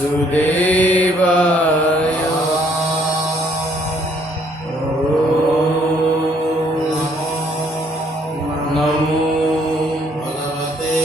वासुदेवाय नमो भगवते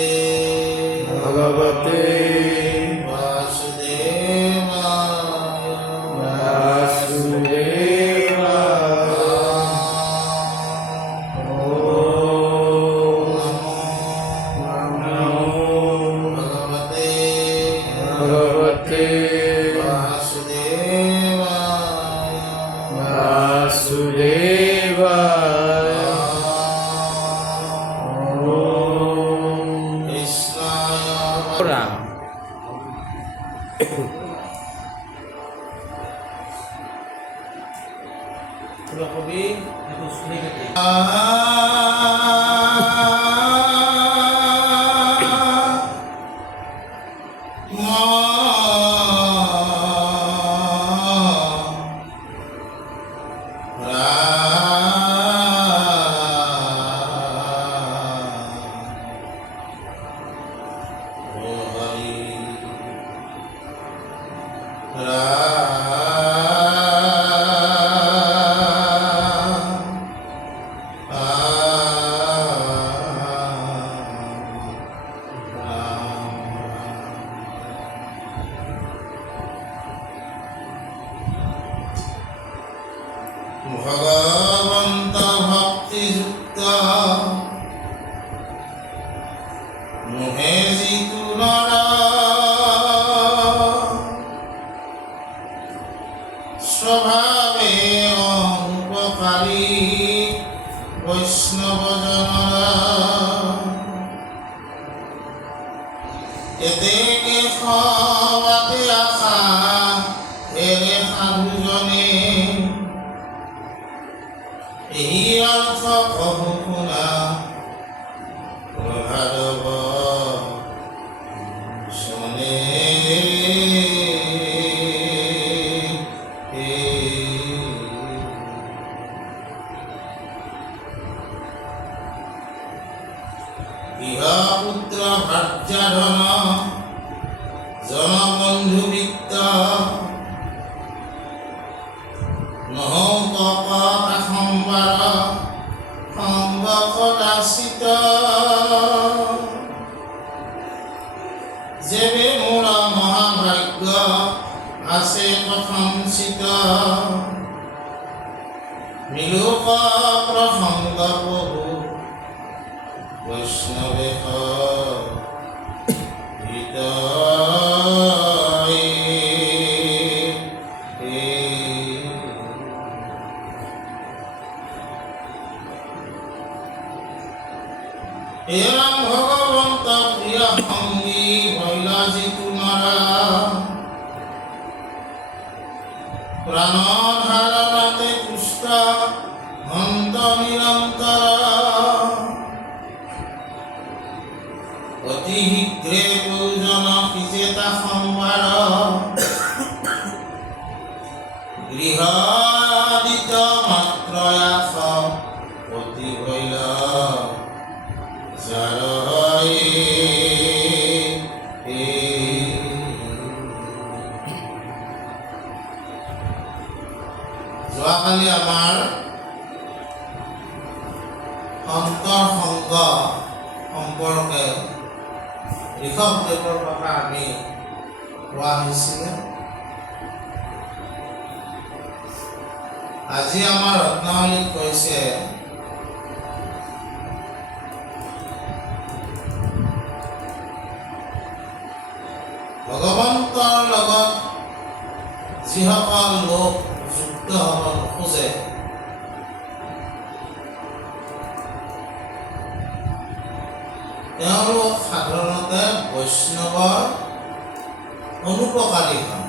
भगवन्त भक्तियुक्त मुहेजितु नरा स्वभावे उपकारी वैष्णवजनरा एते केशवाते आशा एरे साधुजने এই অর্থ কহু শুনা প্রভাদব শোনে ইহপুত্র ভার্যাধন জনবন্ধু বিত্ত নহৌপকতা সম্বাৰ সংগকদাচিত যেবে মোৰ মহাভাগ্য আছে প্ৰথমচিত মিলোক প্ৰসংগ প্ৰভু বৈষ্ণৱে হিত এৰম ভগবন্ত প্ৰিয় সঙ্গী হইলা যিটো নৰা প্ৰাণ ধাৰণাতে পুষ্ট অন্ত নিৰন্তৰ অতি শীঘ্ৰে প্ৰয়োজন সিজেতা সম্বাৰ গৃহাদিত মাত্ৰ আস অতি হইলা যোৱাকালি আমাৰ অন্তৰসংগ সম্পৰ্কে ঋষভদেৱৰ কথা আমি কোৱা হৈছিলে। আজি আমাৰ ৰত্নাৱলীত কৈছে ভগৱন্তৰ লগত যিসকল লোক যুক্ত হ'ব নোখোজে তেওঁলোক সাধাৰণতে বৈষ্ণৱৰ অনুপকাৰী হয়।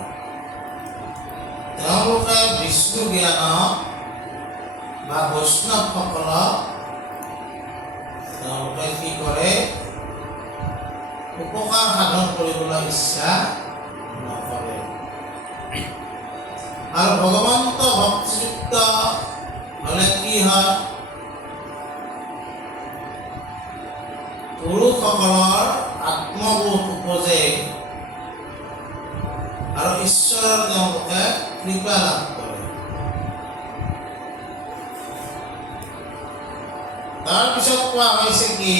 তেওঁলোকে বিষ্ণু জ্ঞানক বা বৈষ্ণৱসকলক তেওঁলোকে কি কৰে উপকাৰ সাধন কৰিবলৈ ইচ্ছা নকৰে আৰু ভগৱন্ত ভক্তিযুক্ত হ'লে কি হয় পুৰুষসকলৰ আত্মবোধ উপজে ঈশ্বৰৰ তেওঁলোকে কৃপা লাভ কৰে। তাৰপিছত কোৱা হৈছে কি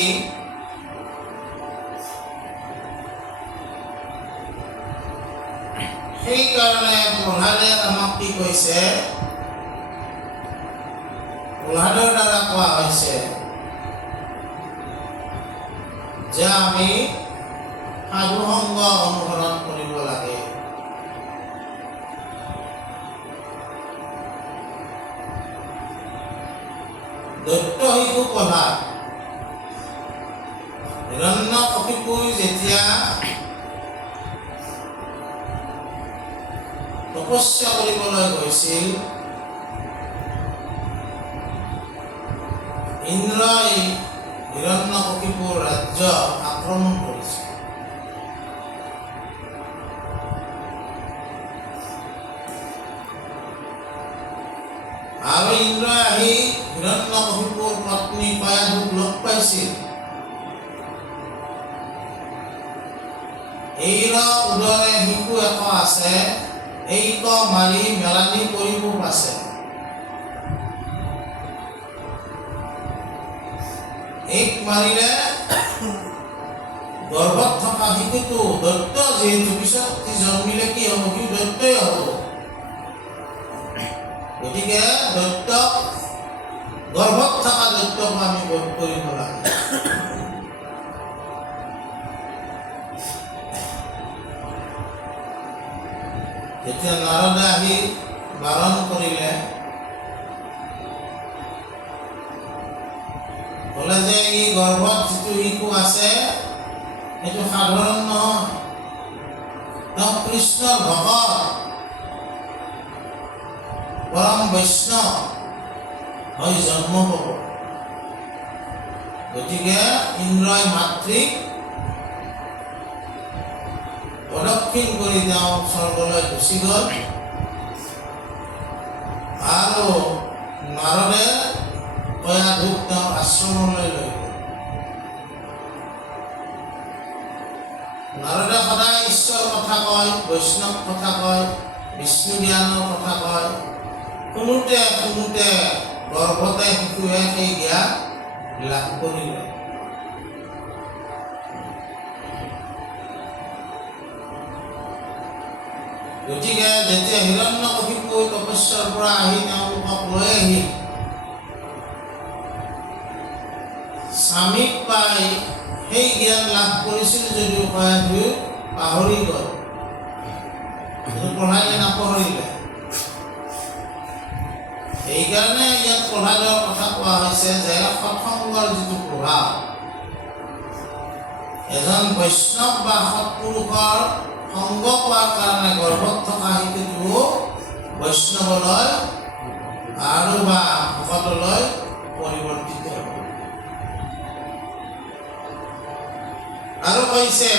সেইকাৰণে প্ৰহ্লাদে আমাক কি কৈছে, প্ৰহ্লাদৰ দ্বাৰা কোৱা হৈছে যে আমি সাধু সংগ অনুসৰণ কৰিব লাগে। দৈত্য শিশু প্ৰহ্লাদ হিৰণ্যকশিপুৰ যেতিয়া তপস্যা কৰিবলৈ গৈছিল, ইন্দ্ৰই হিৰণ্যকশিপুৰ ৰাজ্য আক্ৰমণ কৰিছিল। আৰু ইন্দ্ৰই আহি হিৰণ্যকশিপুৰ পত্নী কয়াধুক লগ পাইছিল। এইৰ উদৰে শিশু এক আছে, এইক মাৰি মেলানি কৰিব আছে। এইক মাৰিলে গৰ্ভত থকা শিশুটো দৈত্য, যিহেতু পিছত জন্মিলে কি হ'ব, সি দৈত্যই হ'ব। গতিকে দৈত্যক, গৰ্ভত থকা দৈত্যক আমি বধ কৰিব লাগে। যেতিয়া নাৰদে আহি বাৰণ কৰিলে, ক'লে যে ই গৰ্ভত যিটো শিশু আছে সেইটো সাধাৰণ নহয়, তেওঁ কৃষ্ণৰ ভকত, পৰম বৈষ্ণৱ হৈ জন্ম পাব। গতিকে ইন্দ্ৰই মাতৃক প্ৰদক্ষিণ কৰি তেওঁ স্বৰ্গলৈ গুচি গ'ল। আৰু নাৰদে কয়াধুক তেওঁ আশ্ৰমলৈ লৈ গ'ল। নাৰদে সদায় ঈশ্বৰৰ কথা কয়, বৈষ্ণৱ কথা কয়, বিষ্ণু জ্ঞানৰ কথা কয়। শুনোতে শুনোতে গৰ্ভতে শিশুৱে সেই জ্ঞান লাভ কৰিলে। গতিকে যেতিয়া হিৰণ্যকশিপুৰ তপস্যাৰ পৰা আহি তেওঁলোকক লৈ আহিল, স্বামীক পাই সেই জ্ঞান লাভ কৰিছিল যদিও কয়াধুক পাহৰি গ'ল, প্ৰহ্লাদে নাপাহৰিলে। সেইকাৰণে ইয়াত প্ৰহ্লাদৰ কথা কোৱা হৈছে যে সৎসংগৰ যিটো প্ৰভাৱ, এজন বৈষ্ণৱ বা সৎপুৰুষৰ সংগ পোৱাৰ কাৰণে গৰ্ভত থকা শিশুটো বৈষ্ণৱলৈ আৰু বা ভকতলৈ পৰিৱৰ্তিত হ'ব। আৰু কৈছে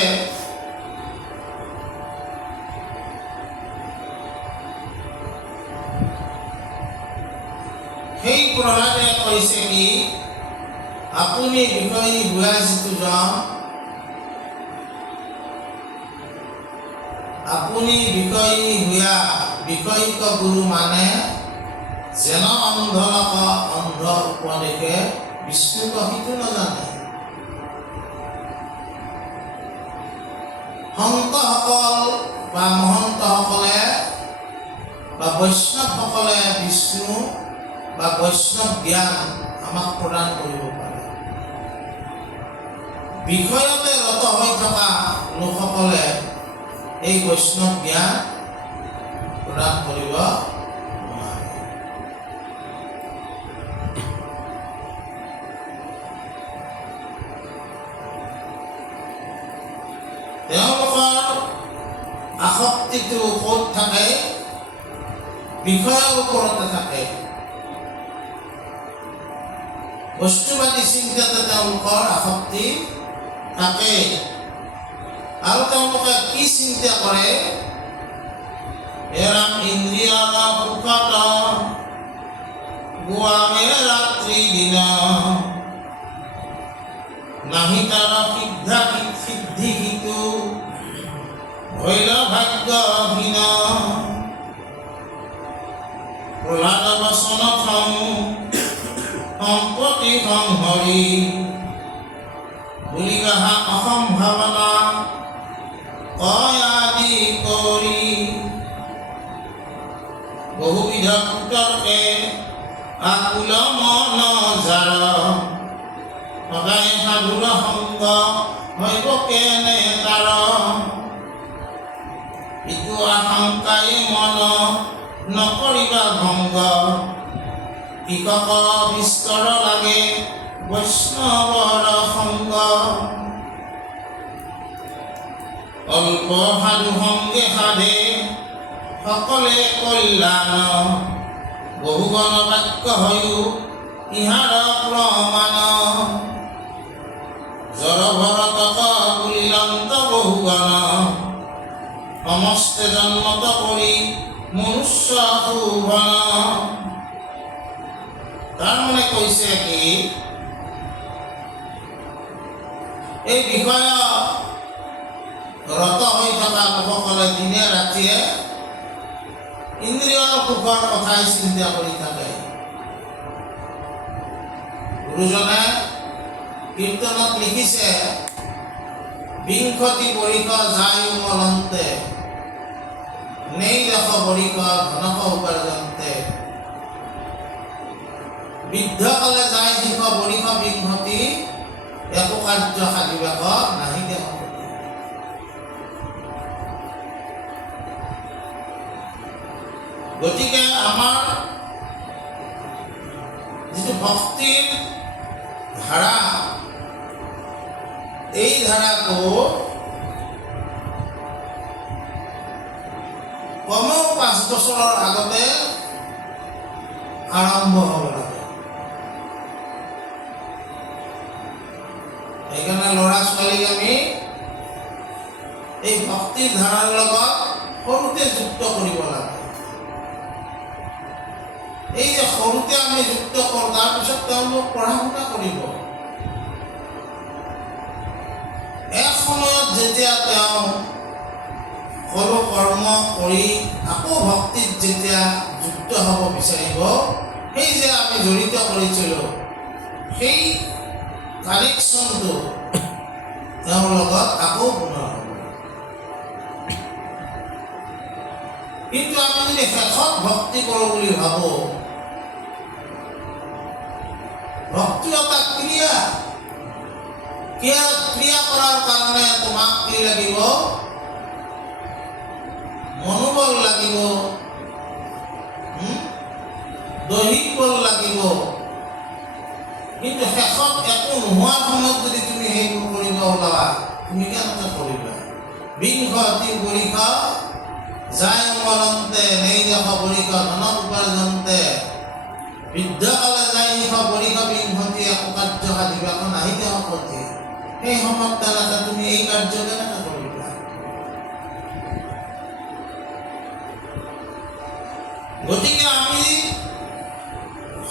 সেই প্ৰহ্লাদে কৈছে কি, আপুনি বিষয়ী হোৱা যিটো জন, আপুনি বিষয়ী হোৱা বিষয়িক গুৰু মানে যেন অন্ধলক অন্ধ উপদেশে বিষ্ণুক সিটো নাজানে। সন্তসকল বা মহন্তসকলে বা বৈষ্ণৱসকলে বিষ্ণু বা বৈষ্ণৱ জ্ঞান আমাক প্ৰদান কৰিব পাৰে। বিষয়তে ৰত হৈ থকা লোকসকলে এই বৈষ্ণৱ জ্ঞান প্ৰদান কৰিব নোৱাৰে। তেওঁলোকৰ আসক্তিটো ক'ত থাকে? বিষয়ৰ ওপৰতে থাকে। বস্তুবাদী চিন্তাতে তেওঁলোকৰ আসক্তি থাকে। আৰু তেওঁলোকে কি চিন্তা কৰে? এৰাম ইন্দ্ৰিয়ৰ সুখত গোৱামে ৰাত্ৰি দিন, নাহি তাৰ সিদ্ধি সিটো হইল ভাগ্যহীন প্ৰহ্লাদ বচন থম সম্পত্তি সংহৰি বুলি কহা অসম্ভাৱনা কয় আদি কৰি বহুবিধ কুতৰ্কে আকুল মন জাৰ সদায় সাধুৰ সংগ হৈব কেনে তাৰ ইটো আশংকাই মন নকৰিবা ভংগ কৃষক বিস্তৰ লাগে বৈষ্ণৱৰ সংগ অল্প সাধু সংগে সাধে সকলে কল্যাণ বহুগণ বাক্য হয়ো ইহাৰ প্ৰমাণ জড় ভৰতক বুলিলন্ত বহুগণ সমস্তে জন্মত কৰি মনুষ্য শোভন তাৰমানে কৈছে কি এই বিষয় ৰত হৈ থকা লোকসকলে দিনে ৰাতিয়ে ইন্দ্ৰিয়ৰ সুখৰ কথাই চিন্তা কৰি থাকে গুৰুজনে কীৰ্তনত লিখিছে বিংশতি বৰিষ যায় মলন্তে নেই দেশ বৰিষ ধনক উপাৰ্জন্তে বৃদ্ধকালে যায় শিখ বৰিষ বিংশতি একো কাৰ্য সাধিবাক নাহি দেহ গতিকে আমাৰ যিটো ভক্তিৰ ধাৰা এই ধাৰাটো কমেও 5 বছৰৰ আগতে আৰম্ভ হ'ব লাগে সেইকাৰণে ল'ৰা ছোৱালীক আমি এই ভক্তিৰ ধাৰাৰ লগত সৰুতে যুক্ত কৰিব লাগে এই যে সৰুতে আমি যুক্ত কৰোঁ তাৰপিছত তেওঁলোক পঢ়া শুনা কৰিব এক সময়ত যেতিয়া তেওঁ সকলো কৰ্ম কৰি আকৌ ভক্তিত যেতিয়া যুক্ত হ'ব বিচাৰিব সেই যে আমি জড়িত কৰিছিলোঁ সেই কানেকশ্যনটো তেওঁৰ লগত আকৌ পুনৰ হ'ব কিন্তু আমি যদি শেষত ভক্তি কৰোঁ বুলি ভাবোঁ ভক্তি এটা ক্ৰিয়া ক্ৰিয়া কৰাৰ কাৰণে তোমাক কি লাগিব মনোবল লাগিব দৈহিক বল লাগিব কিন্তু শেষত একো নোহোৱাৰ সময়ত যদি তুমি সেইবোৰ কৰিব ওলাবা তুমি কেনেকৈ কৰিবা বিংশতি বৰিষ যায় মলন্তে নেই দেশ বৰিষ ধনক উপাৰ্জন্তে বৃদ্ধকালে যায় শিখ বৰিষ বিংশতি একো কাৰ্য সাধিবাক নাহি দেহ সতি সেই সময়ত তেনেকৈ তুমি এই কাৰ্য কেনেকৈ কৰিবা গতিকে আমি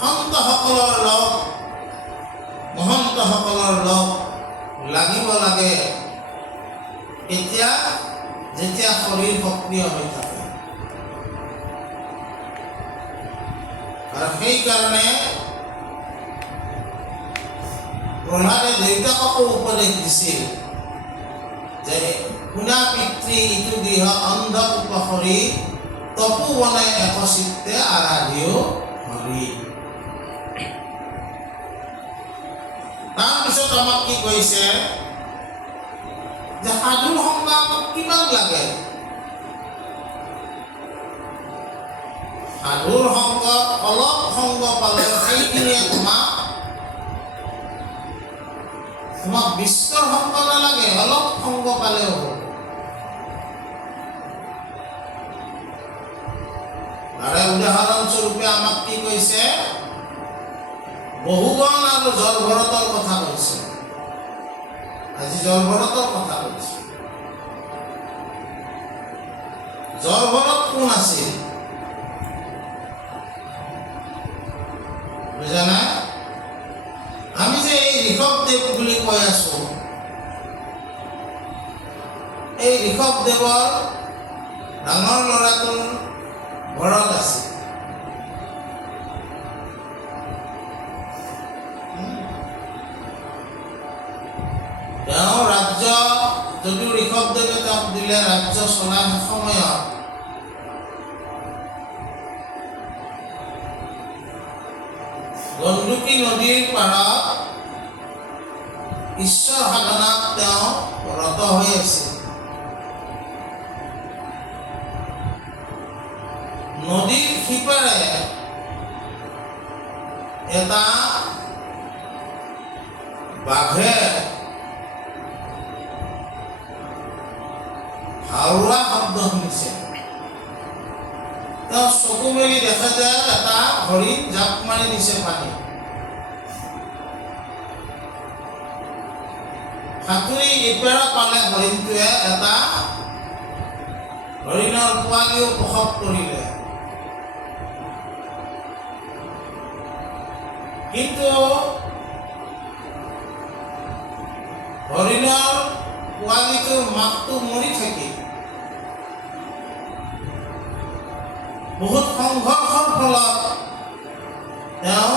সন্তসকলৰ লগ মহন্তসকলৰ লগ লাগিব লাগে এতিয়া যেতিয়া শৰীৰ সক্ৰিয় হৈ থাকে আৰু সেইকাৰণে প্ৰহ্লাদে দেউতাককো উপদেশ দিছিল যে শুনা পিতৃ ইটো গৃহ অন্ধ উপসৰি তপু বনাই একচিত্তে আৰাধিও হৰি তাৰপিছত আমাক কি কৈছে যে সাধুৰ সংগ আমাক কিমান লাগে সাধুৰ সংগত অলপ সংগ পালে সেইখিনিয়ে তোমাক বিশ্বৰ সংগ নালাগে অলপ সংগ পালেও হ'ব তাৰে উদাহৰণস্বৰূপে আমাক কি কৈছে বহুগণ আৰু জল ভৰতৰ কথা কৈছে আজি জল ভৰতৰ কথা কৈছে জল ভৰত কোন আছিল বুজানা আমি যে এই ঋষভদেৱ বুলি কৈ আছো এই ঋষভদেৱ ঋষভদেৱৰ ডাঙৰ ল'ৰাটোৰ ঘৰত আছে। তেওঁ ৰাজ্য যদিও ঋষভদেৱে তেওঁক দিলে ৰাজ্য চলাৰ সময়ত গণ্ডকী নদীৰ পাৰত ঈশ্বৰ সাধনাত তেওঁ ৰত হৈ আছিল। নদীৰ সিপাৰে এটা বাঘে হাওৰা শব্দ শুনিছে। তেওঁ চকু মেলি দেখা যায় এটা হৰিণ জাপ মাৰি দিছে পানী। সাঁতুৰি ইপাৰা পালে হৰিণটোৱে এটা হৰিণৰ পোৱালিও প্ৰসৱ কৰিলে। কিন্তু হৰিণৰ পোৱালিটোৰ মাকটো মৰি থাকিল। বহুত সংঘৰ্ষৰ ফলত তেওঁ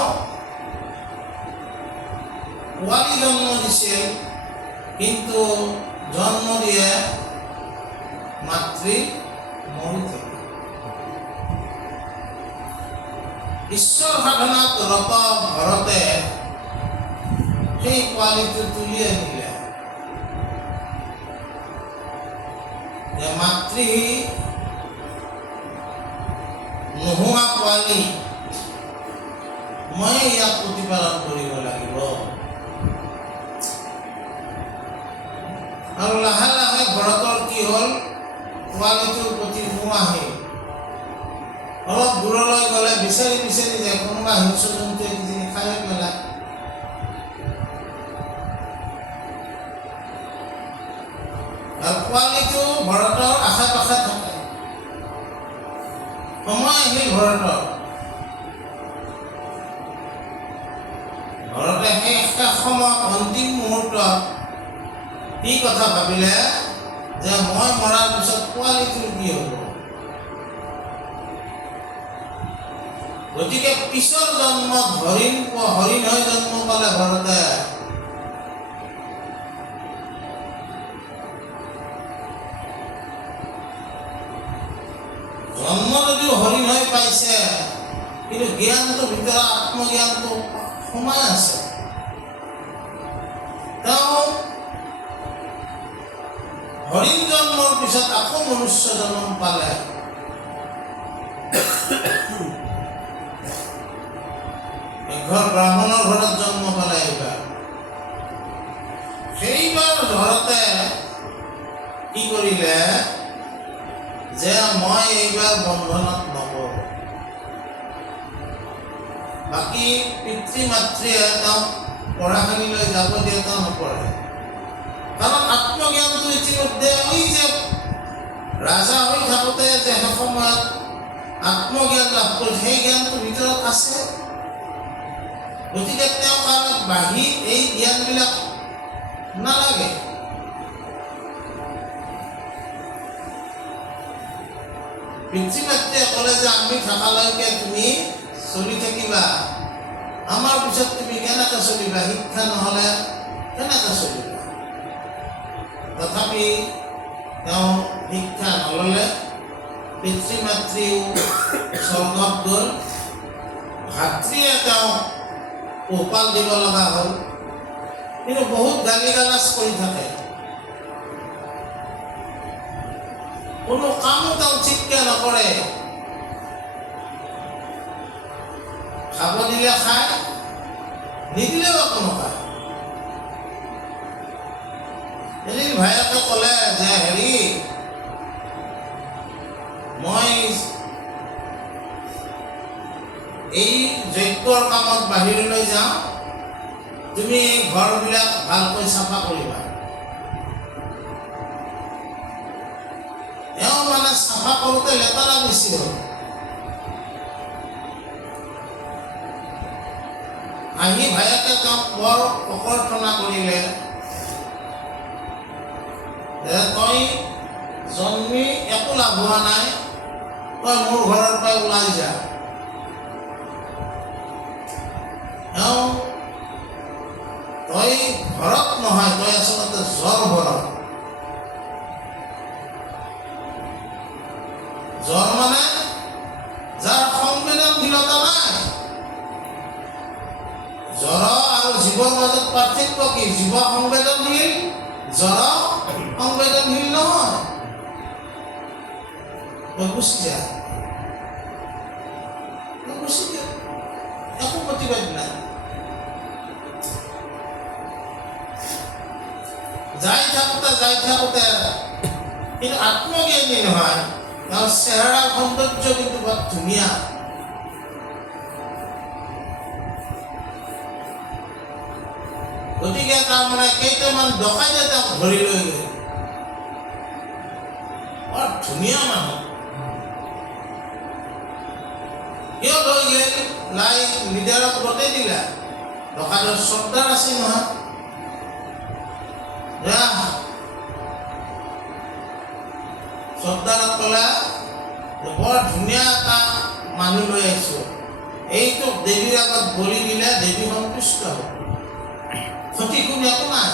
পোৱালি জন্ম দিছিল, কিন্তু জন্ম দিয়ে মাতৃ মৰি থাকিল। ঈশ্বৰ সাধনাত ৰত ঘৰতে সেই পোৱালিটো তুলি আনিলে। যে মাতৃ নোহোৱা পোৱালি মই ইয়াক প্ৰতিপালন কৰিব লাগিব। আৰু লাহে লাহে ভৰতৰ কি হ'ল, পোৱালিটোৰ প্ৰতি মোহ আহিল। অলপ দূৰলৈ গ'লে বিচাৰি বিচাৰি যায় কোনোবা হিংস্ৰ জন্তুৱে কিজানি খাই পেলায়। আৰু পোৱালিটো ভৰতৰ আশে পাশে থাকে। সময় আহিল ভৰতৰ। ভৰতে সেই একে সময়ত অন্তিম মুহূৰ্তত কি কথা ভাবিলে যে মই মৰাৰ পিছত পোৱালিটোৰ কি হ'ব। গতিকে পিছৰ জন্মত হৰিণ হৈ জন্ম পালে ভৰতে। জন্ম যদিও হৰিণ হৈ পাইছে, কিন্তু জ্ঞানটোৰ ভিতৰত আত্মজ্ঞানটো সোমাই আছে। তেওঁ হৰিণ জন্মৰ পিছত আকৌ মনুষ্য জন্ম পালে। ঘৰ ব্ৰাহ্মণৰ ঘৰত জন্ম পালে। সেইবাৰ ঘৰতে কি কৰিলে যে মই এইবাৰ বন্ধনত নপৰোঁ। বাকী পিতৃ মাতৃয়ে তেওঁক পঢ়াখিনিলৈ যাব দিয়ে, তেওঁ নপঢ়ে। কাৰণ আত্মজ্ঞানটো ইতিমধ্যে ওই যে ৰাজা হৈ থাকোঁতে যে সময়ত আত্মজ্ঞান লাভ কৰি সেই জ্ঞানটো ভিতৰত আছে। গতিকে তেওঁ কাৰণ বাহিৰ এই জ্ঞানবিলাক নালাগে। পিতৃ মাতৃয়ে ক'লে যে আমি থকালৈকে তুমি চলি থাকিবা, আমাৰ পিছত তুমি কেনেকৈ চলিবা, শিক্ষা নহ'লে কেনেকৈ চলিবা। তথাপি তেওঁ শিক্ষা নল'লে। পিতৃ মাতৃও স্বৰ্গত গ'ল। ভাতৃয়ে তেওঁক পোহপাল দিব লগা হ'ল, কিন্তু বহুত গালি গালাজ কৰি থাকে। কোনো কামো তেওঁ ঠিককৈ নকৰে। খাব দিলে খায়, নিদিলেও একো নখায়। এদিন ভায়েকে ক'লে যে হেৰি মই এই যজ্ঞৰ কামত বাহিৰলৈ যাওঁ, তুমি ঘৰবিলাক ভালকৈ চাফা কৰিবা। এওঁ মানে চাফা কৰোঁতে লেতেৰা বেছি হ'ল। আহি ভায়েকে তেওঁক বৰ অকৰ্থনা কৰিলে যে তই জন্মি একো লাভ হোৱা নাই, তই মোৰ ঘৰৰ পৰা ওলাই যা। তই ঘৰত নহয়, তই আচলতে জ্বৰ ঘৰত। জ্বৰ মানে যাৰ সংবেদনশীলতা নাই। জ্বৰ আৰু জীৱৰ মাজত পাৰ্থক্য কি? জীৱ সংবেদনশীল, জ্বৰ সংবেদনশীল নহয়। তই গুচি যা, একো প্ৰতিবাদ নাই। যাই থাকোঁতে কিন্তু আত্মজ্ঞানী নহয়, তেওঁৰ চেহেৰাৰ সৌন্দৰ্য কিন্তু বৰ ধুনীয়া। গতিকে তাৰমানে কেইটামান ডকাইতে তেওঁক ধৰি লৈ গ'ল। বৰ ধুনীয়া মানুহ। কিয় লৈ গ'ল? লাই লিডাৰক গতেই দিলা। ডকাইতৰ চৰ্দাৰ আছিল নহয়। চৰ্দাৰক ক'লা বৰ ধুনীয়া এটা মানুহ লৈ আহিছোঁ, এইটোক দেৱীৰ আগত বলি দিলে দেৱী সন্তুষ্ট হ'ব, ক্ষতি কোনো একো নাই।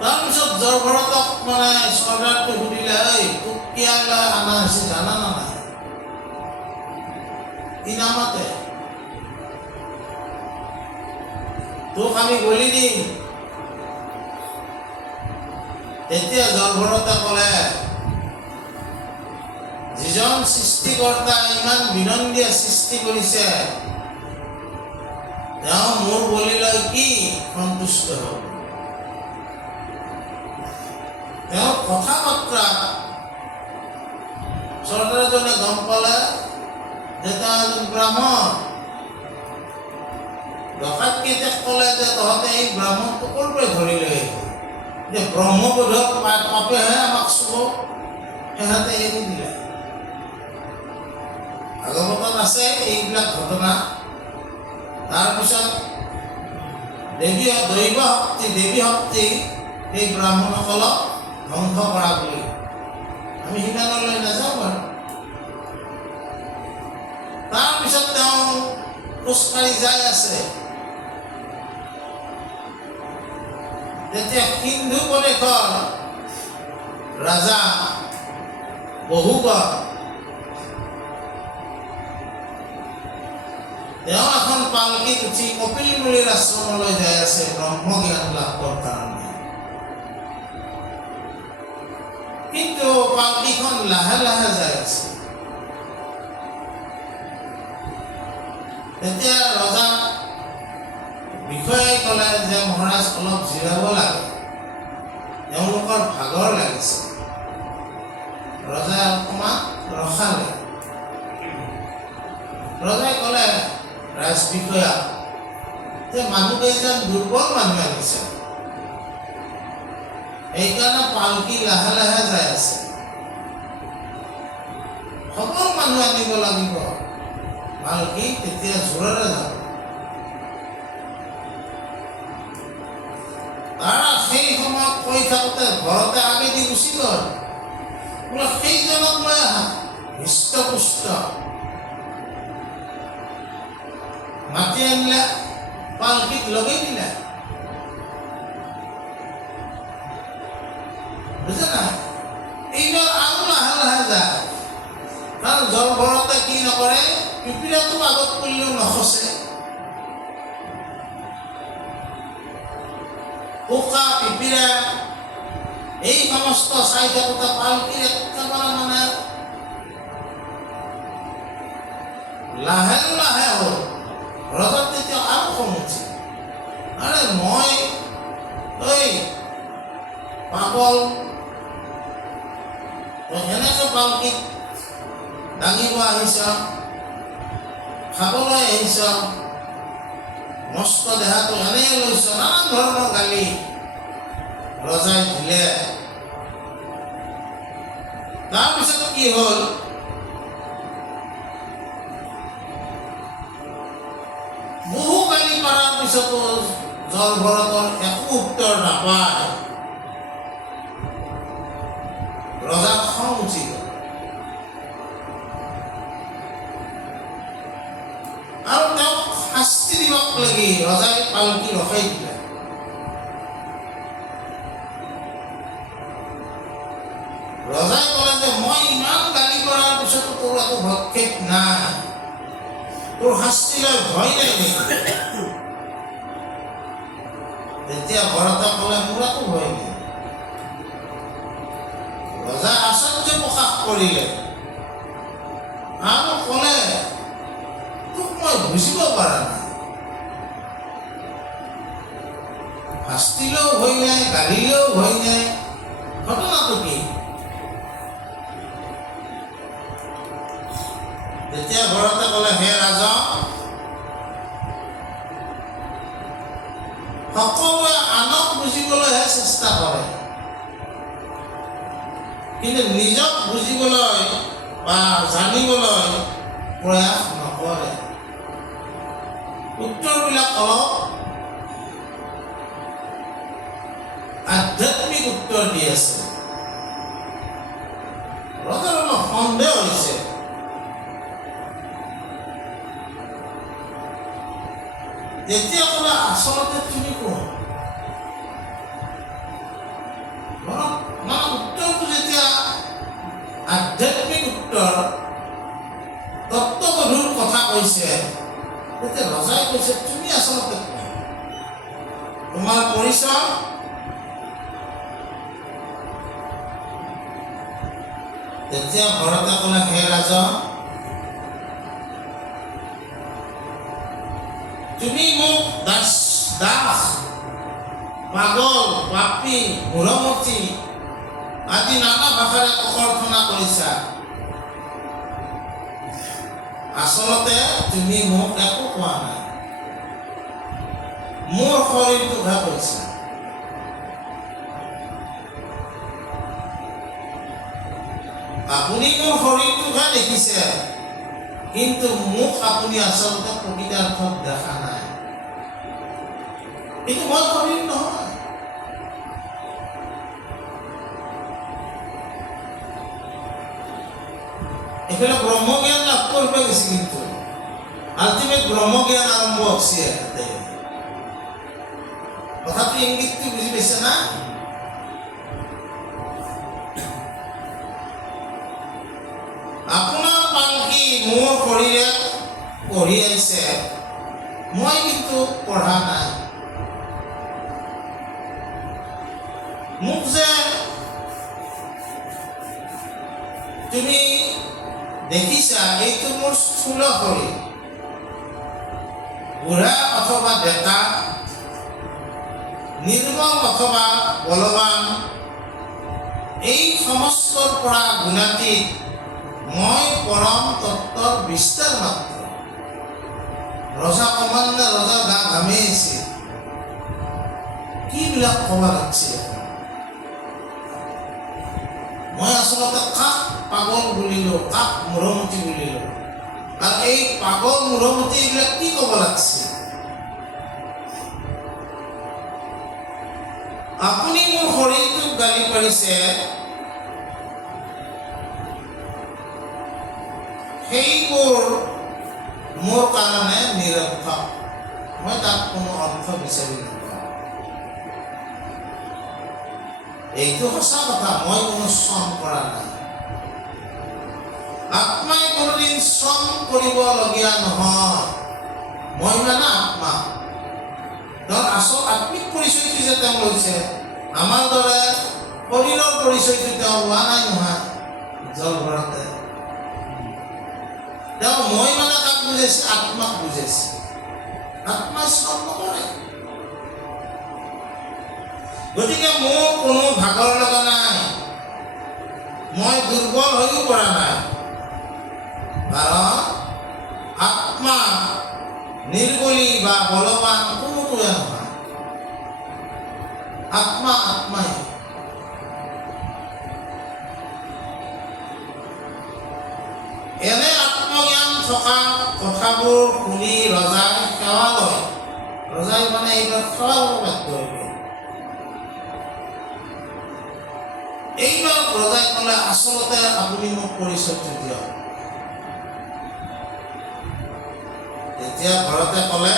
তাৰপিছত জৰভৰতক মানে চৰ্দাৰটো সুধিলে, ঐ তোক কিয় অনা হৈছে জানা না নাই? কি নামতে তোক আমি বলি দিম। তেতিয়া জৰভৰতে ক'লে, যিজন সৃষ্টিকৰ্তা ইমান বিনন্দীয়ে সৃষ্টি কৰিছে, তেওঁ মোৰ বলিলৈ কি সন্তুষ্ট হ'ব? তেওঁৰ কথা বাৰ্তা চৰ্দাৰজনে গম পালে যে তেওঁ এজন ব্ৰাহ্মণ। ডকাইতকেইটাক ক'লে যে তহঁতে এই ব্ৰাহ্মণটো ক'ৰ পৰা ধৰি লৈ আহিবি? যে ব্ৰহ্মবোধক পাপেহে আমাক চুব, সিহঁতে এৰি দিলে। ভাগৱতত আছে এইবিলাক ঘটনা। তাৰপিছত দেৱী শক্তি এই ব্ৰাহ্মণসকলক ধ্বংস কৰা বুলি। আমি সিমানলৈ নাযাওঁ বাৰু। তাৰপিছত তেওঁ খোজকাঢ়ি যাই আছে। তেতিয়া সিন্ধু প্ৰদেশৰ ৰাজা বহুগড় তেওঁ এখন পালকিত উঠি কপিল মুনিৰ আশ্ৰমলৈ যাই আছে ব্ৰহ্মজ্ঞান লাভৰ কাৰণে। কিন্তু পালকিখন লাহে লাহে যাই আছে। তেতিয়া ৰজা বিষয়াই ক'লে যে মহাৰাজ অলপ জিৰাব লাগে, তেওঁলোকৰ ভাগৰ লাগিছে। ৰজাই অকণমান ৰখালে। ৰজাই ক'লে ৰাজবিষয়া যে মানুহকেইজন দুৰ্বল মানুহ আনিছে, এইকাৰণে পালকি লাহে লাহে যাই আছে। সবল মানুহ আনিব লাগিব, পালকি তেতিয়া জোৰেৰে যাব। তাৰা সেই সময়ত কৈ থাকোঁতে ঘৰতে আগেদি গুচি গ'ল। বোলে সেইজনক লৈ আহা, হৃষ্টপুষ্ট। মাতি আনিলে, পালকিত লগাই দিলে। বুজা নাই? এইবাৰ আৰু লাহে লাহে যায়। কাৰণ জৰভৰতে কি নকৰে, পিপিৰাটো আগত কৰিলেও নখচে। পোকা পিপিৰা এই সমস্ত চাই থাকোঁতে পালকিৰ একেবাৰে মানে লাহে লাহে হ'ল। ৰজাৰ তেতিয়া আৰু খং উঠিছে, আৰে মই ঐ পাগল, তই সেনেকৈ পালকিত দাঙিব আহিছ, খাবলৈ আহিছ, মস্ত দেহাটো এনেই লৈছ, নানান ধৰণৰ গালি ৰজাই দিলে। তাৰপিছত কি হ'ল, বহু গালি পাৰাৰ পিছতো জল ভৰতৰ একো উত্তৰ নাপায় ৰজাৰ খং উঠি গ'ল আৰু তেওঁক শাস্তি দিবক লাগি ৰজাই পালকি ৰখাই দিলে ৰজাই ক'লে যে মই ইমান গালি কৰাৰ পিছতো তোৰ একো ভক্ষেপ নাই তোৰ শাস্তিলৈ ভয় নাই নেকি তেতিয়া ভৰতে ক'লে মোৰ একো ভয় নাই ৰজাই আশ্চৰ্য প্ৰকাশ কৰিলে আৰু ক'লে তোক মই বুজিব পৰা নাই শাস্তিলেও ভয় নাই গালিলেও ভয় নাই ঘটনাটো কি তেতিয়া ভৰতে ক'লে হে ৰাজা সকলোৱে আনক বুজিবলৈহে চেষ্টা কৰে কিন্তু নিজক বুজিবলৈ বা জানিবলৈ প্ৰয়াস নকৰে উত্তৰবিলাক অলপ আধ্যাত্মিক উত্তৰ দি আছে ৰজাৰ অলপ সন্দেহ হৈছে তেতিয়া ক'লে আচলতে তুমি কোন মানে উত্তৰটো যেতিয়া আধ্যাত্মিক উত্তৰ তত্ত্বগধুৰ কথা কৈছে তেতিয়া ৰজাই কৈছে তুমি আচলতে কোন তোমাৰ পৰিচয় তেতিয়া ভৰতে ক'লে হে ৰাজা তুমি মোক দাস পাগল পাপী মূঢ়মতী আদি নানা ভাষাৰে ককৰ্থনা কৰিছা আচলতে তুমি মোক একো কোৱা নাই মোৰ শৰীৰটোহে কৈছা আপুনি মোৰ শৰীৰটোহে দেখিছে কিন্তু মোক আপুনি আচলতে প্ৰকৃতাৰ্থত দেখা নাই কিন্তু মই শৰীৰ নহয় এইফালে ব্ৰহ্মজ্ঞান লাভ কৰিব গৈছে কিন্তু আল্টিমেট ব্ৰহ্মজ্ঞান আৰম্ভ হৈছে কথাটো ইংগিতটো বুজি পাইছে না আপোনাৰ পালকি মোৰ শৰীৰে পঢ়ি আহিছে মই কিন্তু পঢ়া নাই মোক যে তুমি দেখিছা এইটো মোৰ স্থূল শৰীৰ বুঢ়া অথবা ডেকা নিৰ্মল অথবা বলৱান এই সমস্তৰ পৰা গুণাতীত মই পৰম তত্ত্বৰ বিস্তাৰ মাত্ৰ ৰজা কমান্ডা ৰজাৰ গা ঘামি আহিছে কিবিলাক ক'ব লাগছে মই আচলতে কাক পাগল বুলিলো কাক মূঢ়মতী বুলিলো আৰু এই পাগল মূঢ়মতী এইবিলাক কি ক'ব লাগছে আপুনি মোৰ শৰীৰটোক গালি পাৰিছে সেইবোৰ মোৰ কাৰণে নিৰৰ্থক মই তাত কোনো অৰ্থ বিচাৰি নাপাওঁ এইটো সঁচা কথা মই কোনো শ্ৰম কৰা নাই আত্মাই কোনোদিন শ্ৰম কৰিবলগীয়া নহয় মই মানে আত্মা ধৰ আচল আত্মিক পৰিচয়টো যে তেওঁ লৈছে আমাৰ দৰে শৰীৰৰ পৰিচয়টো তেওঁ লোৱা নাই নহয় জল ভৰতে তেওঁ মই মানে কাক বুজাইছে আত্মাক বুজাইছে আত্মাই শ্ৰম নকৰে গতিকে মোৰ কোনো ভাগৰ লগা নাই মই দুৰ্বল হৈও পৰা নাই কাৰণ আত্মা নিৰ্বলী বা বলৱান কোনোটোৱে নহয় আত্মা আত্মাই এনে আত্মজ্ঞান থকা কথাবোৰ শুনি ৰজাই সেৱা লয় ৰজাই মানে এইবাৰ সেৱাব বাধ্য হৈ গ'ল। এইবাৰ ৰজাই ক'লে আচলতে আপুনি মোক পৰিচয়টো দিয়ক। তেতিয়া ভৰতে ক'লে,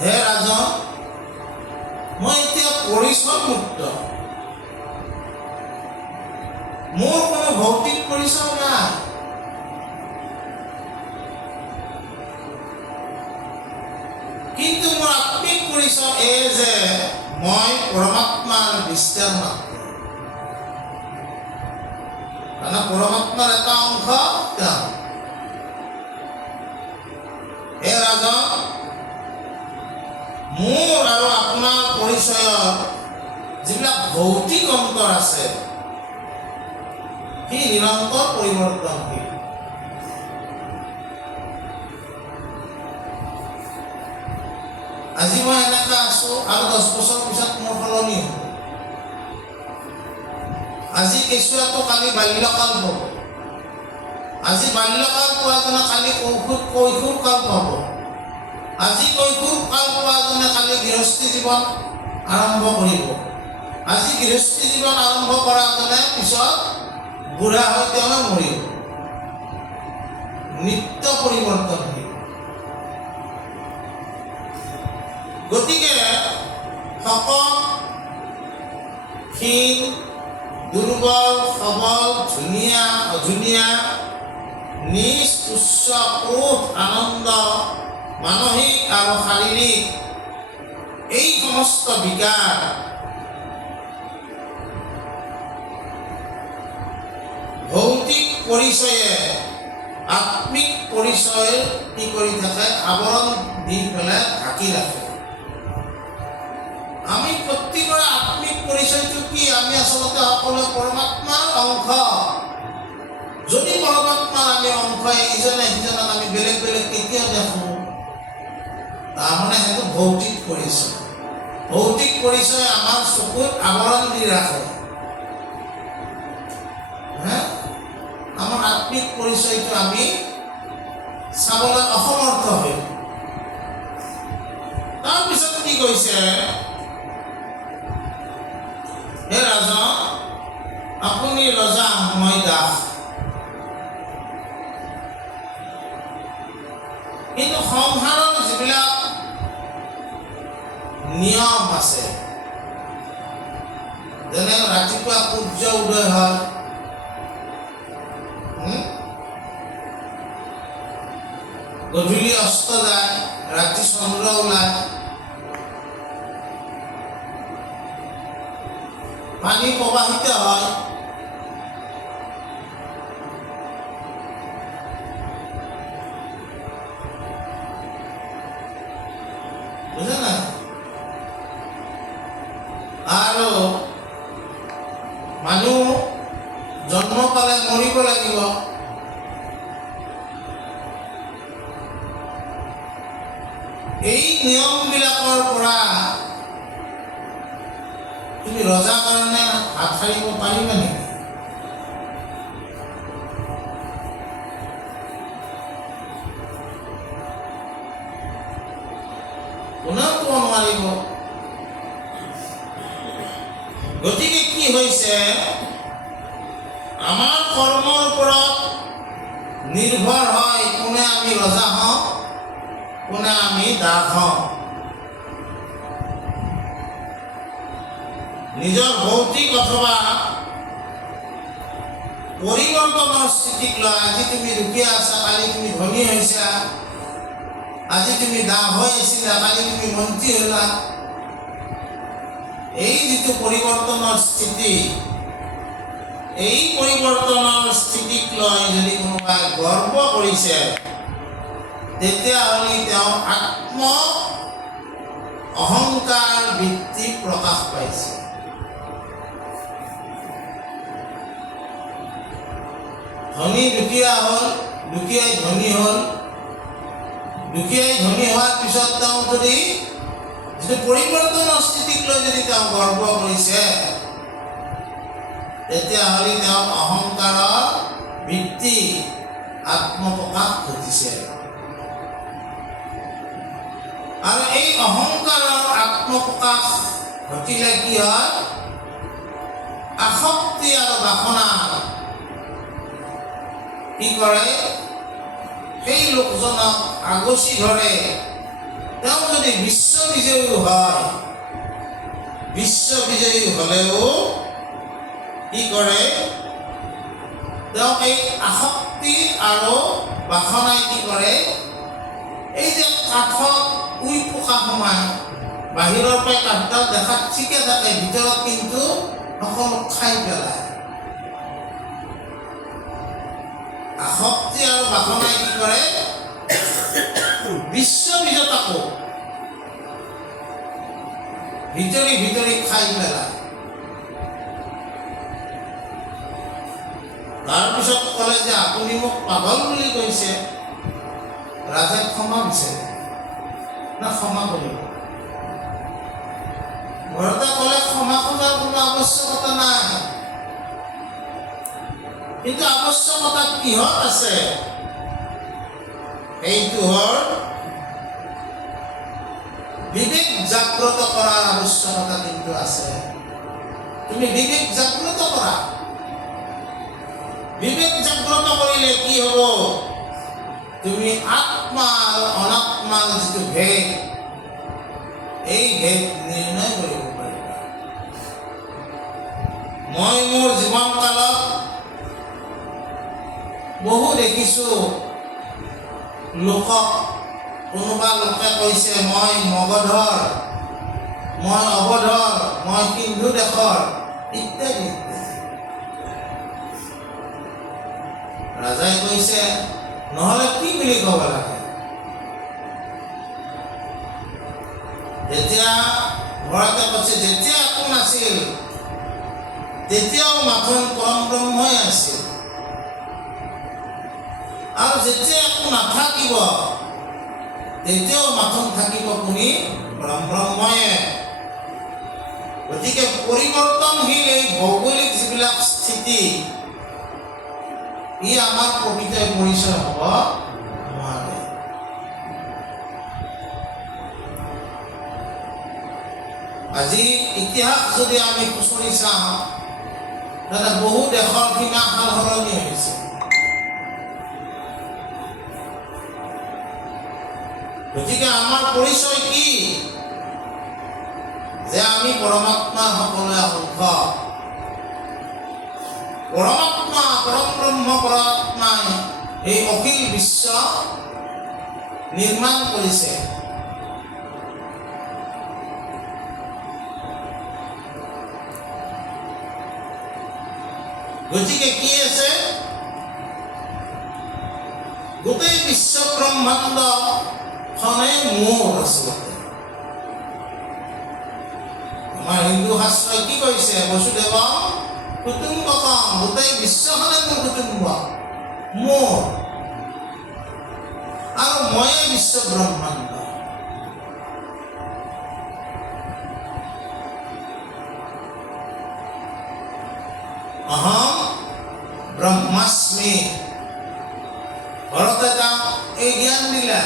হে ৰাজন, মই এতিয়া পৰিচয় মুক্ত, মোৰ কোনো ভৌতিক পৰিচয় নাই। কিন্তু মোৰ আত্মিক পৰিচয় এই যে মই পৰমাত্মাৰ বিস্তাৰ মাত্ৰ, মানে পৰমাত্মাৰ এটা অংশ তেওঁ। হে ৰাজন, মোৰ আৰু আপোনাৰ পৰিচয়ৰ যিবিলাক ভৌতিক অন্তৰ আছে সি নিৰন্তৰ পৰিৱৰ্তনশীল। আজি মই এনেকা আছো আৰু 10 বছৰ পিছত মোৰ সলনি হ'ব। আজি কেঁচুৱাটো কালি বাল্যকাল পাব, আজি বাল্যকাল পোৱাজনে কালি কৈশোৰ কাল পাব, আজি কৈশোৰ কাল পোৱাজনে কালি গৃহস্থী জীৱন আৰম্ভ কৰিব, আজি গৃহস্থী জীৱন আৰম্ভ কৰাজনে পিছত বুঢ়া হৈ তেওঁ মৰিব। নিত্য পৰিৱৰ্তনশীল। গতিকে শকত, ক্ষীণ, দুৰ্বল, সবল, ধুনীয়া, অধুনীয়া, নিজ, উচ্চ, ক্ৰোধ, আনন্দ, মানসিক আৰু শাৰীৰিক এই সমস্ত বিকাৰ ভৌতিক পৰিচয়ে আত্মিক পৰিচয় কি কৰি থাকে, আৱৰণ দি পেলাই ঢাকি ৰাখে। আমি প্ৰত্যেকৰে আত্মিক পৰিচয়টো কি? আমি আচলতে সকলোৱে পৰমাত্মাৰ অংশ। যদি পৰমাত্মাৰ আমি অংশ, ইজনে সিজনক আমি বেলেগ বেলেগ কেতিয়া দেখোঁ, তাৰমানে সেইটো ভৌতিক পৰিচয়। ভৌতিক পৰিচয় আমাৰ চকুত আৱৰণ দি ৰাখে। আমাৰ আত্মিক পৰিচয়টো আমি চাবলৈ অসমৰ্থ হওঁ। তাৰপিছত কি কৈছে, হে ৰাজন, আপুনি ৰজা, মই দাস। কিন্তু সংসাৰৰ যিবিলাক নিয়ম আছে, যেনে ৰাতিপুৱা সূৰ্য উদয় হয়, গধূলি অস্ত যায়, ৰাতি চন্দ্ৰ ওলায়, পানী প্ৰবাহিত হয়, বুঝে না? আৰু মানুহ জন্ম পালে মৰিব লাগিব। এই নিয়মবিলাকৰ পৰা তুমি ৰজাৰ কাৰণে হাত সাৰিব পাৰিবা নেকি? কোনেও ক'ব নোৱাৰিব। গতিকে কি হৈছে, আমাৰ কৰ্মৰ ওপৰত নিৰ্ভৰ হয় কোনে আমি ৰজা হওঁ, কোনে আমি দাস হওঁ। নিজৰ ভৌতিক অথবা পৰিৱৰ্তনৰ স্থিতিক লৈ আজি তুমি দুখীয়া আছা, কালি তুমি ধনী হৈছা, আজি তুমি দাস হৈ আছিলা, কালি তুমি মন্ত্ৰী হ'লা। এই যিটো পৰিৱৰ্তনৰ স্থিতি, এই পৰিৱৰ্তনৰ স্থিতিক লৈ যদি কোনোবাই গৰ্ব কৰিছে, তেতিয়াহ'লে তেওঁ আত্ম অহংকাৰ বৃত্তি প্ৰকাশ পাইছে। ধনী দুখীয়া হ'ল, দুখীয়াই ধনী হ'ল, দুখীয়াই ধনী হোৱাৰ পিছত তেওঁ যদি যিটো পৰিৱৰ্তনৰ স্থিতিক লৈ যদি তেওঁ গৰ্ব কৰিছে, তেতিয়াহ'লে তেওঁৰ অহংকাৰৰ বৃত্তি আত্মপ্ৰকাশ ঘটিছে। আৰু এই অহংকাৰৰ আত্মপ্ৰকাশ ঘটিলে কি হয়, আসক্তি আৰু বাসনা কি কৰে, সেই লোকজনক আগচি ধৰে। তেওঁ যদি বিশ্ববিজয়ী হয়, বিশ্ববিজয়ী হ'লেও কি কৰে, তেওঁ এই আসক্তি আৰু বাসনাই কি কৰে, এই যে কাঠত উই পোকা সোমায়, বাহিৰৰ পৰা কাঠডাল দেখাত ঠিকে থাকে, ভিতৰত কিন্তু সকলো খাই পেলায়। আসক্তি আৰু বাসনাই কি কৰে, বিশ্ববিজেতাকো ভিতৰি ভিতৰি খাই পেলায়। তাৰপিছত ক'লে যে আপুনি মোক পাগল বুলি কৈছে। ৰাজে ক্ষমা বিচাৰে না ক্ষমা কৰিব? ঘৰতে ক'লে ক্ষমা খোজাৰ কোনো আৱশ্যকতা নাই, কিন্তু আৱশ্যকতা কিহত আছে? এইটো হ'ল বিবেক জাগ্ৰত কৰাৰ আৱশ্যকতা কিন্তু আছে। তুমি বিবেক জাগ্ৰত কৰা। বিবেক জাগ্ৰত কৰিলে কি হ'ব? তুমি আত্মা আৰু অনাত্মাৰ যিটো ভেদ, এই ভেদ নিৰ্ণয় কৰিব পাৰিবা। মই মোৰ জীৱন কালত বহু দেখিছোঁ লোকক, কোনোবা লোকে কৈছে মই মগধৰ, মই অৱধৰ, মই সিন্ধু দেশৰ ইত্যাদি। ৰাজাই কৈছে নহ'লে কি বুলি ক'ব লাগে? যেতিয়া ঘৰতে কৈছে যেতিয়া একো নাছিল তেতিয়াও মাথোন পৰম ব্ৰহ্মই আছিল, আৰু যেতিয়া একো নাথাকিব তেতিয়াও মাথোন থাকিব কোনি? পৰম ব্ৰহ্ময়ে। গতিকে পৰিৱৰ্তনশীল এই ভৌগোলিক যিবিলাক স্থিতি, ই আমাৰ প্ৰকৃত পৰিচয় হ'ব নোৱাৰে। আজি ইতিহাস যদি আমি খুচৰি চাওঁ, তাতে বহু দেশৰ সীমা সাল সলনি হৈছে। গতিকে আমাৰ পৰিচয় কি? যে আমি পৰমাত্মাৰ সকলোৱে অংশ। পৰমাত্মা, পৰম ব্ৰহ্ম পৰমাত্মাই এই অখিল বিশ্ব নিৰ্মাণ কৰিছে। গতিকে কি আছে? গোটেই বিশ্ব ব্ৰহ্মাণ্ড খনে মোৰ আচলতে। আমাৰ হিন্দু শাস্ত্ৰই কি কৈছে? বসুদেৱ কুটুম্বকম, গোটেই বিশ্বখনে মোৰ কুটুম্ব, মোৰ, আৰু ময়ে বিশ্ব ব্ৰহ্মাণ্ড। অহম ব্ৰহ্মাস্মি। ঘৰতে যাওঁ এই জ্ঞান দিলা।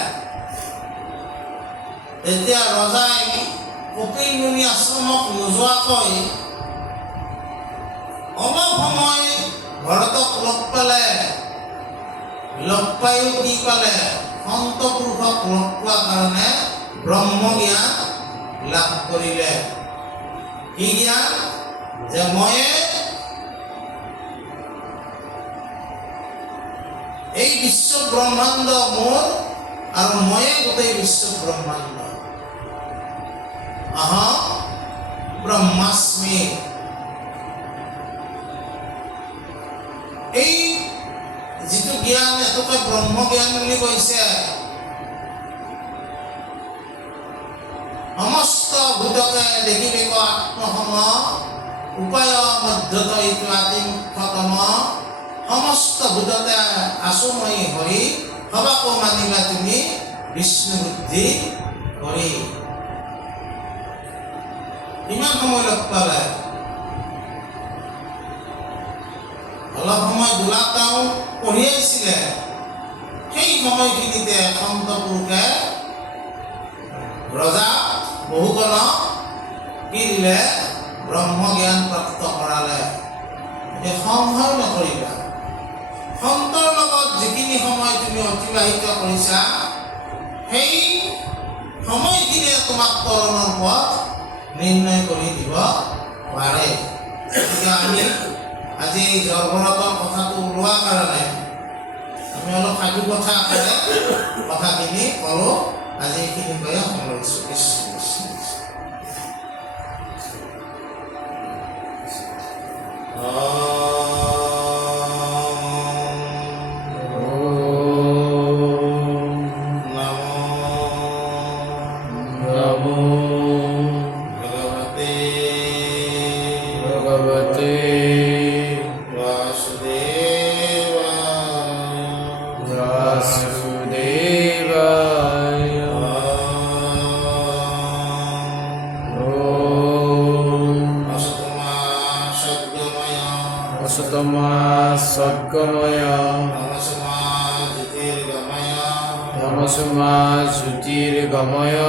এতিয়া ৰজাই কপিল মুনি আশ্ৰমক নোযোৱাকৈ অলপ সময় ভৰতক লগ পালে। লগ পায়ো কি পালে? সন্ত পুৰুষক লগ পোৱাৰ কাৰণে ব্ৰহ্মজ্ঞান লাভ কৰিলে। কি জ্ঞান? যে ময়ে এই বিশ্ব ব্ৰহ্মাণ্ড মোৰ, আৰু ময়ে গোটেই বিশ্ব ব্ৰহ্মাণ্ড। অহম ব্ৰহ্মাস্মি। এই যিটো জ্ঞান, এটোকে ব্ৰহ্ম জ্ঞান বুলি কৈছে। সমস্ত ভূতকে দেখিবেক আত্মসম, উপায় মধ্যত ইটো আতিমুখ্যতম। সমস্ত ভূততে আচুময়ী হৈ সবাকো মানিবা তুমি বিষ্ণু বুদ্ধি কৰি। ইমান সময় লগ পালে। অলপ সময় গোলাপগাঁও পঢ়ি আহিছিলে। সেই সময়খিনিতে সন্ত পুৰুষে ৰজা বহুগণক কি দিলে? ব্ৰহ্মজ্ঞান প্ৰাপ্ত কৰালে। এই সংশয় নকৰিবা। সন্তৰ লগত যিখিনি সময় তুমি অতিবাহিত কৰিছা, সেই সময়খিনিয়ে তোমাক তৰণৰ পথ নিৰ্ণয় কৰি দিব পাৰে। গতিকে আমি আজি এই জড়ভৰতৰ কথাটো ওলোৱাৰ কাৰণে আমি অলপ সাধু কথা আকাৰে কথাখিনি ক'লোঁ। আজি এইখিনি কৈয়ে সামৰিছোঁ। কৃষ্ণ কৃষ্ণ। তমসমা জ্যোতিৰ্গময়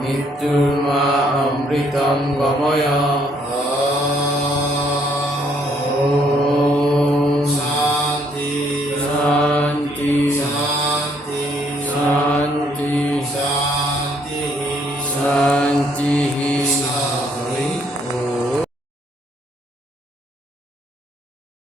মৃত্যুৰ্মা অমৃতম গময়। শান্তি শান্তি শান্তি।